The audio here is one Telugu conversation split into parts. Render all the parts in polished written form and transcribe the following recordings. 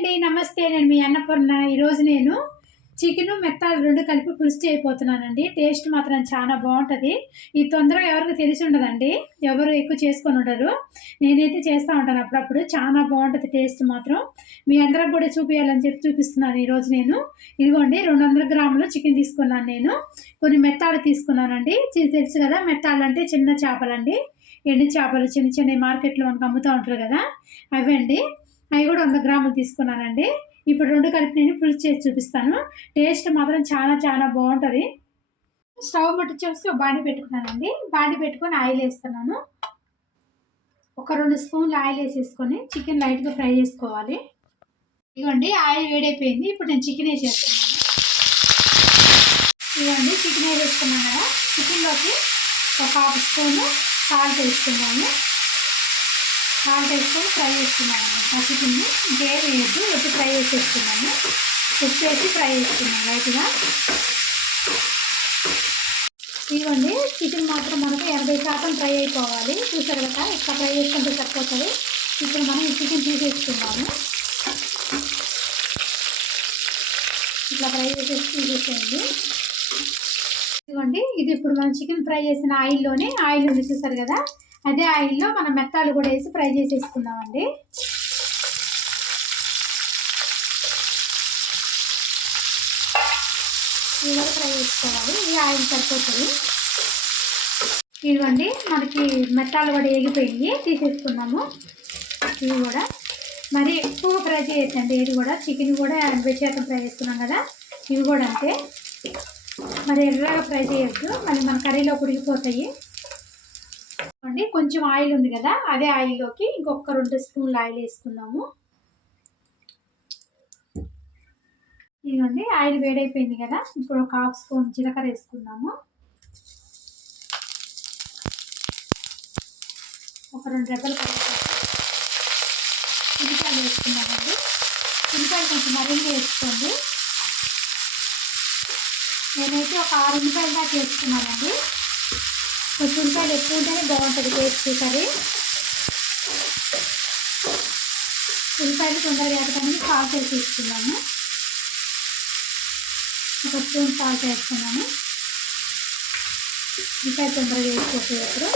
అండి, నమస్తే. నేను మీ అన్నపూర్ణ. ఈరోజు నేను చికెను మెత్తాలు 2 కలిపి పులుసు చేయబోతున్నానండి. టేస్ట్ మాత్రం చాలా బాగుంటుంది. ఇది తొందరగా ఎవరికి తెలిసి ఉండదండి, ఎవరు ఎక్కువ చేసుకొని ఉండరు. నేనైతే చేస్తూ ఉంటాను అప్పుడప్పుడు. చాలా బాగుంటుంది టేస్ట్ మాత్రం. మీ అందరికి కూడా చూపించాలని చెప్పి చూపిస్తున్నాను ఈరోజు నేను. ఇదిగోండి 200 గ్రాములు చికెన్ తీసుకున్నాను నేను. కొన్ని మెత్తాలు తీసుకున్నానండి. తెలుసు కదా, మెత్తాలు అంటే చిన్న చేపలండి. ఎండు చేపలు చిన్న చిన్న మార్కెట్లో మనకు అమ్ముతూ ఉంటారు కదా, అవండి. అవి కూడా 100 గ్రాములు తీసుకున్నానండి. ఇప్పుడు 2 కలిపి నేను పులుసు చేసి చూపిస్తాను. టేస్ట్ మాత్రం చాలా చాలా బాగుంటుంది. స్టవ్ ముట్టించేసి ఒక బాండి పెట్టుకున్నానండి. బాండి పెట్టుకొని ఆయిల్ వేస్తున్నాను. ఒక 2 స్పూన్లు ఆయిల్ వేసేసుకొని చికెన్ లైట్గా ఫ్రై చేసుకోవాలి. ఇదిగోండి ఆయిల్ వేడైపోయింది. ఇప్పుడు నేను చికెన్ వేసేస్తున్నాను. ఇదిగోండి చికెన్ వేసేసుకున్నాను కదా, చికెన్లోకి ఒక 1/2 స్పూను సాల్ట్ వేసుకున్నాను. సాల్ట్ వేసుకొని ఫ్రై చేసుకున్నాను. చికెన్ని ఇంకేం వేయద్దు, వచ్చి ఫ్రై చేసేసుకున్నాను. ఉప్పు వేసి ఫ్రై చేసుకున్నాను లైట్గా. ఇదిగోండి చికెన్ మాత్రం మనకు 80% ఫ్రై అయిపోవాలి. చూసారు కదా, ఇట్లా ఫ్రై చేసుకుంటే సరిపోతుంది. ఇప్పుడు మనం ఈ చికెన్ తీసేసుకున్నాము. ఇట్లా ఫ్రై చేసేసి తీసేసేయండి. ఇదిగోండి ఇది ఇప్పుడు మనం చికెన్ ఫ్రై చేసిన ఆయిల్లోనే, ఆయిల్ ఉంది చూసారు కదా, అదే ఆయిల్లో మనం మెత్తాలు కూడా వేసి ఫ్రై చేసేసుకుందామండి. ఇవి కూడా ఫ్రై చేసుకోవాలి. ఈ ఆయిల్ సరిపోతుంది. ఇదిగోండి మనకి మెత్తాలు కూడా వేగిపోయి తీసేసుకున్నాము. ఇవి కూడా మరి ఎక్కువ ఫ్రై చేయొచ్చండి. ఇది కూడా చికెన్ కూడా 80% ఫ్రై చేసుకున్నాం కదా, ఇవి కూడా అంతే. మరి ఎర్రగా ఫ్రై చేయొద్దు, మళ్ళీ మన కర్రీలో ఉడికిపోతాయి. కొంచెం ఆయిల్ ఉంది కదా, అదే ఆయిల్లోకి ఇంకొక 2 స్పూన్లు ఆయిల్ వేసుకుందాము. ఇదిగోండి ఆయిల్ వేడైపోయింది కదా, ఇప్పుడు ఒక 1/2 స్పూన్ జీలకర్ర వేసుకుందాము. ఒక 2 రెబ్బలు ఉల్లిపాయలు వేసుకున్నామండి. ఉల్లిపాయలు కొంచెం మరింగా వేసుకోండి. నేనైతే ఒక 6 ఉల్లిపాయలు దాకా వేసుకున్నానండి. కొంచెం ఉల్లిపాయలు ఎక్కువ ఉంటేనే బాగుంటుంది టేస్ట్ కర్రీ. ఉల్లిపాయలు తొందరగా వేయడానికి సాల్ట్ వేసి తీసుకున్నాము. ఒక స్పూన్ సాల్ట్ వేసుకున్నాము. ఉల్లిపాయ తొందరగా వేసుకోవచ్చు.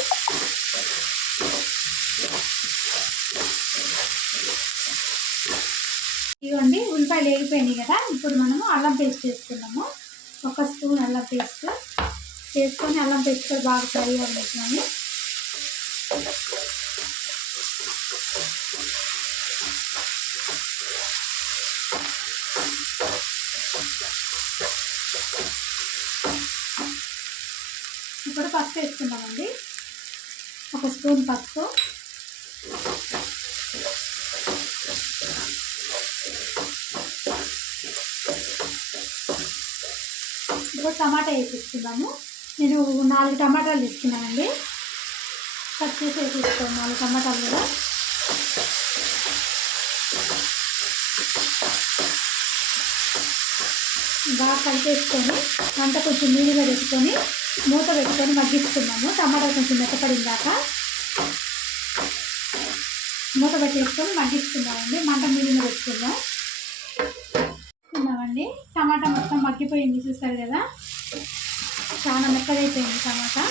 ఇవ్వండి ఉల్లిపాయలు వేగిపోయినాయి కదా, ఇప్పుడు మనము అల్లం పేస్ట్ వేసుకున్నాము. 1 స్పూన్ అల్లం పేస్ట్ వేసుకొని అల్లం పేస్ట్ కూడా బాగా ఫ్రై అవ్వలేదని. ఇప్పుడు పసుపు వేసుకున్నామండి. 1 స్పూన్ పసుపు, ఇప్పుడు టమాటా వేసేసుకున్నాము. నేను 4 టమాటాలు తీసుకున్నానండి. కట్ చేసి వేసేసుకోండి 4 టమాటాలు కూడా. బాగా కలిపేసుకొని మంట కొంచెం నీళ్ళగా పెట్టుకొని మూత పెట్టుకొని మగ్గిస్తున్నాము. టమాటా కొంచెం మెత్తపడిందాక మూత పెట్టేసుకొని మగ్గిస్తున్నామండి. మంట నీళ్ళని పెట్టుకుందాం. వేసుకున్నామండి. టమాటా మొత్తం మగ్గిపోయింది చూస్తారు కదా, చాలా మెత్తగా అయిపోయింది టమాటా.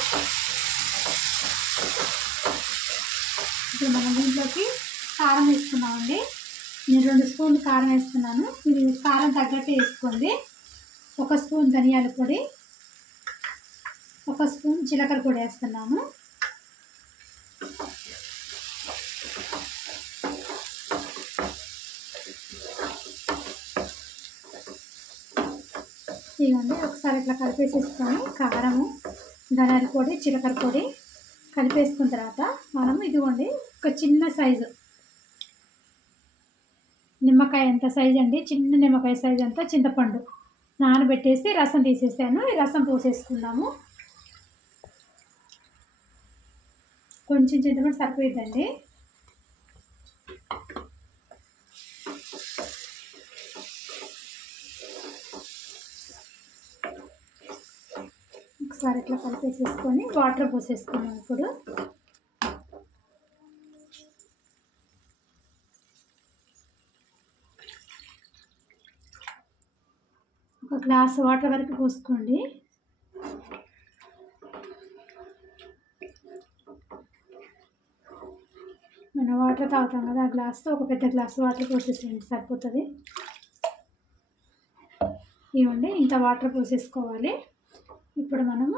ఇప్పుడు మనం దీంట్లోకి కారం వేసుకున్నామండి. నేను 2 స్పూన్లు కారం వేస్తున్నాను. ఇది కారం తగ్గట్టు వేసుకోండి. 1 స్పూన్ ధనియాల పొడి, 1 స్పూన్ జీలకర్ర పొడి వేస్తున్నాను. ఇవన్నీ ఒకసారి ఇట్లా కలిపేసేసుకొని కారము, ధనియాల పొడి, జీలకర్ర పొడి కలిపేసుకున్న తర్వాత మనం ఇదిగోండి ఒక చిన్న సైజు నిమ్మకాయ ఎంత సైజు అండి, చిన్న నిమ్మకాయ సైజు అంతా చింతపండు నానబెట్టేసి రసం తీసేసాను. ఈ రసం పోసేసుకుందాము. కొంచెం చింతపండు సరిపోయిద్దండి. ఒకసారి ఇట్లా కలిపేసేసుకొని వాటర్ పోసేసుకున్నాం. ఇప్పుడు ఒక గ్లాస్ వాటర్ వరకు పోసుకోండి. మనం వాటర్ తాగుతాం కదా, ఆ గ్లాస్తో ఒక పెద్ద గ్లాస్ వాటర్ పోసేసేయండి, సరిపోతుంది. ఇవ్వండి, ఇంత వాటర్ పోసేసుకోవాలి. ఇప్పుడు మనము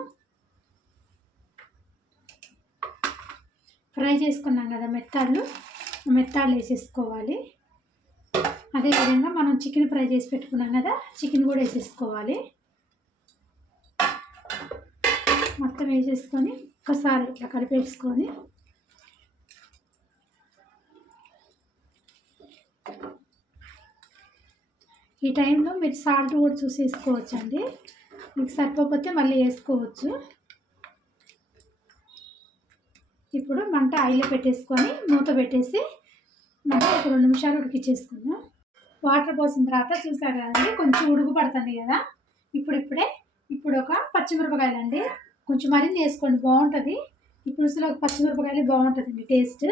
ఫ్రై చేసుకున్నాం కదా మెత్తాళ్ళు వేసేసుకోవాలి. అదేవిధంగా మనం చికెన్ ఫ్రై చేసి పెట్టుకున్నాం కదా, చికెన్ కూడా వేసేసుకోవాలి. మొత్తం వేసేసుకొని ఒకసారి ఇట్లా కలిపేసుకొని ఈ టైంలో మీరు సాల్ట్ కూడా చూసేసుకోవచ్చండి. మీకు సరిపోతే మళ్ళీ వేసుకోవచ్చు. ఇప్పుడు మంట ఆయిల్లో పెట్టేసుకొని మూత పెట్టేసి మనం ఒక 2 నిమిషాలు ఉడికించేసుకుందాం. వాటర్ పోసిన తర్వాత చూసారు కదండి, కొంచెం ఉడుకు పడుతుంది కదా. ఇప్పుడు ఒక పచ్చిమిరపకాయలండి, కొంచెం మరిన్ని వేసుకోండి, బాగుంటుంది. ఈ పులుసులో పచ్చిమిరపకాయలు బాగుంటుందండి టేస్ట్.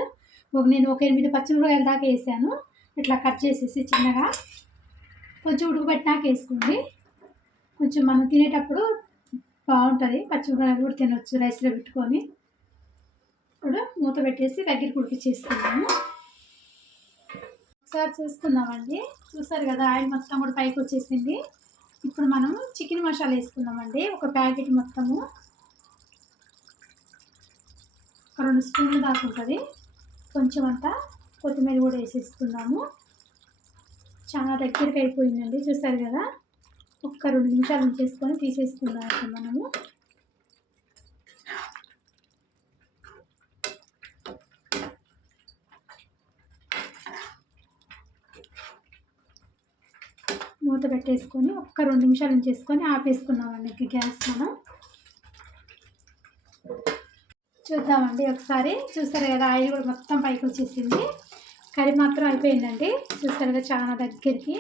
నేను ఒక 8 పచ్చిమిరపకాయల దాకా వేసాను. ఇట్లా కట్ చేసేసి చిన్నగా కొంచెం ఉడుకు పెట్టినాక వేసుకోండి. కొంచెం మనం తినేటప్పుడు బాగుంటుంది. పచ్చిమిరపకాయలు కూడా తినొచ్చు రైస్లో పెట్టుకొని. ఇప్పుడు మూత పెట్టేసి దగ్గరికి ఉడికించేసుకున్నాము. ఒకసారి చూసుకుందామండి. చూసారు కదా, ఆయిల్ మొత్తం కూడా పైకి వచ్చేసింది. ఇప్పుడు మనము చికెన్ మసాలా వేసుకుందామండి. ఒక ప్యాకెట్ మొత్తము ఒక 2 స్పూన్లు దాకా ఉంటుంది. కొంచెం అంతా కొత్తిమీర కూడా వేసేసుకుందాము. చాలా దగ్గరికి అయిపోయిందండి, చూసారు కదా. ఒక్క 2 నిమిషాలు ఉంచేసుకొని తీసేసుకుందాం అక్కడ మనము. మూత పెట్టేసుకొని ఒక్క 2 నిమిషాలు ఉంచేసుకొని ఆపేసుకున్నామండి గ్యాస్. మనం చూద్దామండి ఒకసారి. చూసారు కదా, ఆయిల్ కూడా మొత్తం పైకి వచ్చేసింది. కర్రీ మాత్రం అయిపోయిందండి. చూసారు కదా, చాలా దగ్గరికి.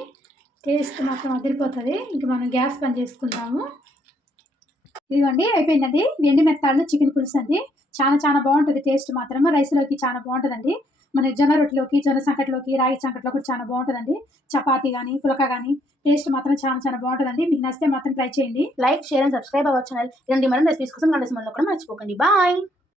టేస్ట్ మాత్రం అదిరిపోతుంది. ఇంక మనం గ్యాస్ బంద్ చేసుకుందాము. ఇదిగోండి, అయిపోయిందండి. ఎండు మెత్తాళ్ళు చికెన్ పులుసు అండి. చాలా బాగుంటుంది. టేస్ట్ మాత్రం రైస్లోకి చాలా బాగుంటుందండి. మన జొన్న రొట్టెలోకి, జొన్న సంకట్లోకి, రాగి సంకట్లో కూడా చాలా బాగుంటుందండి. చపాతీ కానీ పులక కానీ టేస్ట్ మాత్రం చాలా బాగుంటుందండి. మీకు నచ్చితే మాత్రం ట్రై చేయండి. Like, share and subscribe our channel. ఇలాంటి మరిన్ని రెసిపీస్ కోసం మన రెసిపీలో కూడా మర్చిపోకండి. బాయ్.